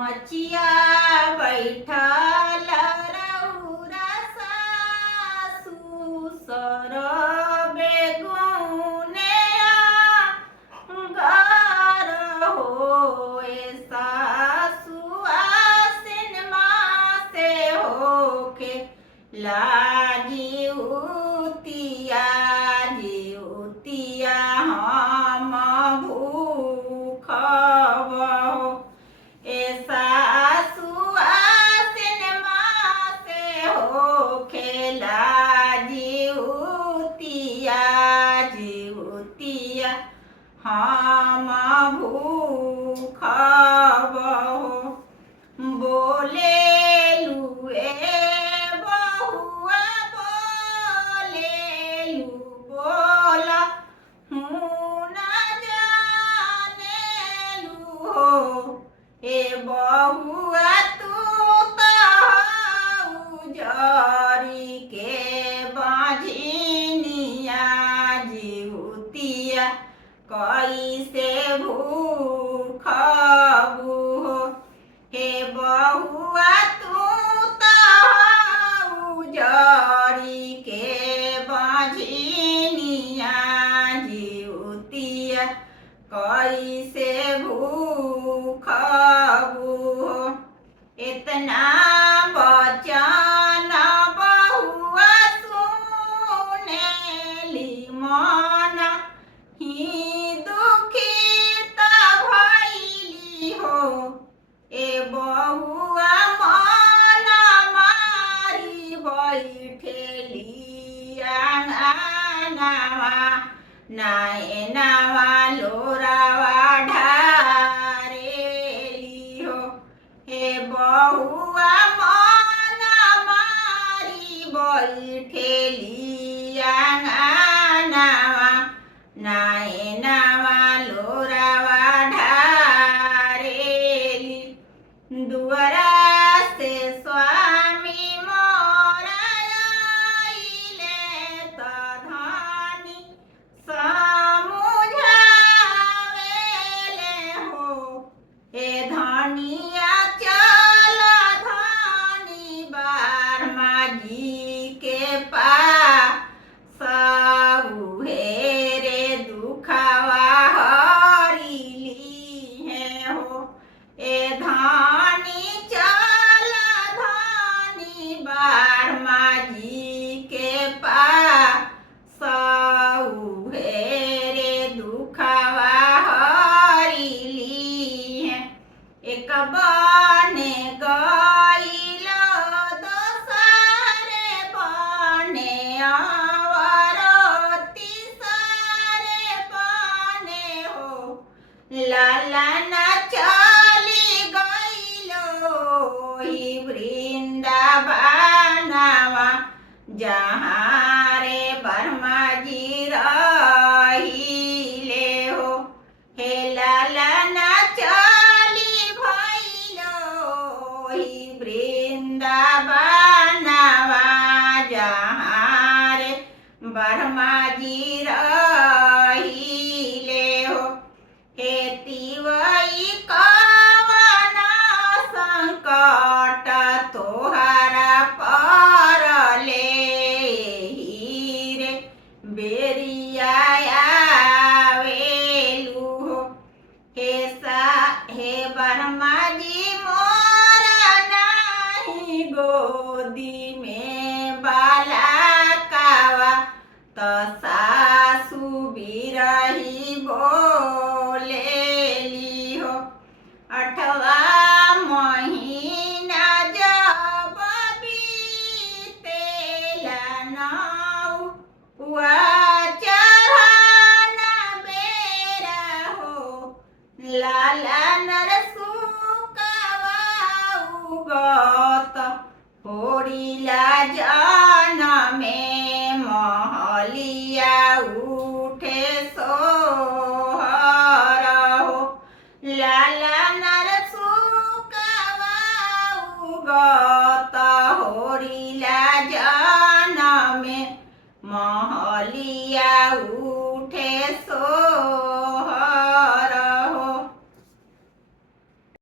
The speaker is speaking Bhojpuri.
मचिया बैठल रउरा सासु सरबे गुनेया घर होए सासु आसिन मासे होके लाजिउतिया जिउतिया हम भूखबहो ए सासु आसिन मासे होके लाजिउतिया जिउतिया हम भूखबहो बोले लुए बहुआ बोले लू बोला हूँ न जाने लू हो ए बहुआ तू तो जरी के बाझिनिया जिउतिया कैसे भूखबू हो हे बहुआ तू तो जरी के बाझिनिया जिउतिया कैसे भूखबू हो इतना बचन बहुआ सुनेली मन ही दुखित भइली हो ए बहुआ मन मारी बैठेली आंगनवा नैनवा लोरावा ढारेली हो हे बहुआ मन मारी बैठेली आंगनवा नैनवा लोरावा ढारेली दुआरा से स्वामी मोरा आइले त धानी समुझावेले हो ए धनिया चल धानी बारमा जी के पास उहे रे दुखवा हरिली है हो ए धानी चल धानी बारमा जी के पास उहे रे दुखवा हरिली है एक बने गइल दोसरे बने अवरती सारे बने हो लाला ना चली गइलो ही वृंदावनवा जहाँ रे ब्रह्मा जी रहिले हो हे लाला ना चली भइलो ही वृंदावनवा जहाँ रे ब्रह्मा जी